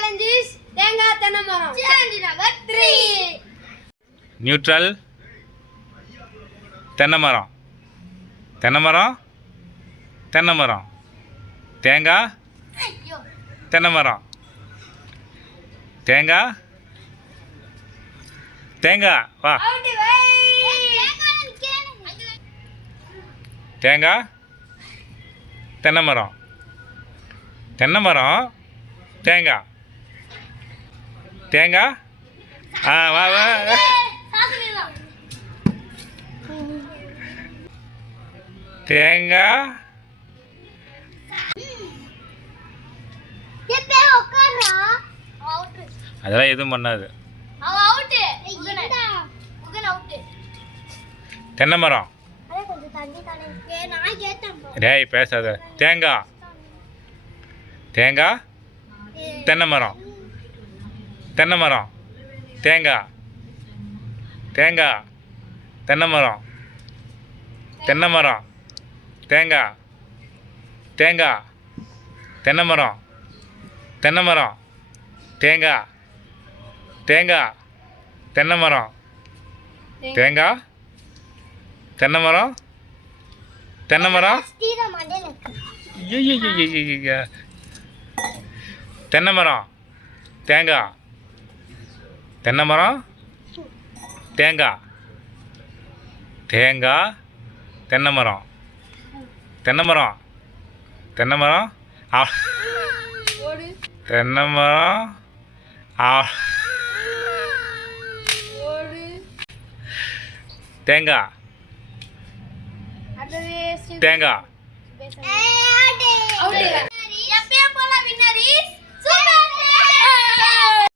challenge is தேங்காய் தென்னை மரம். Challenge number 3. நியூட்ரல் தென்னை மரம். தென்னை மரம் தென்னை மரம். தேங்காய் தென்னை மரம். தேங்காய் தேங்காய் வா. தேங்காய் தென்னை மரம். தென்னை மரம் தேங்காய். தேங்காய் வா வா. தேங்காய் அதெல்லாம் எதுவும் பண்ணாது. தென்னை மரம். டேய் பேசாத. தேங்காய் தேங்காய் தென்னை மரம். தென்னை மரம் தேங்காய். தேங்காய் தென்னை மரம். தென்னை மரம் தேங்காய். தேங்காய் தென்னை மரம். தென்னை மரம் தேங்காய். தேங்காய் தென்னை மரம். தேங்காய் தென்னை மரம். தென்னை மரம் தென்னை மரம் தேங்காய். தென்னை மரம் தேங்காய். தேங்காய் தென்னை மரம். தென்னை மரம். தென்னை மரம் தென்னை மரம் தேங்காய். தேங்காய். எப்பயும் போல winner is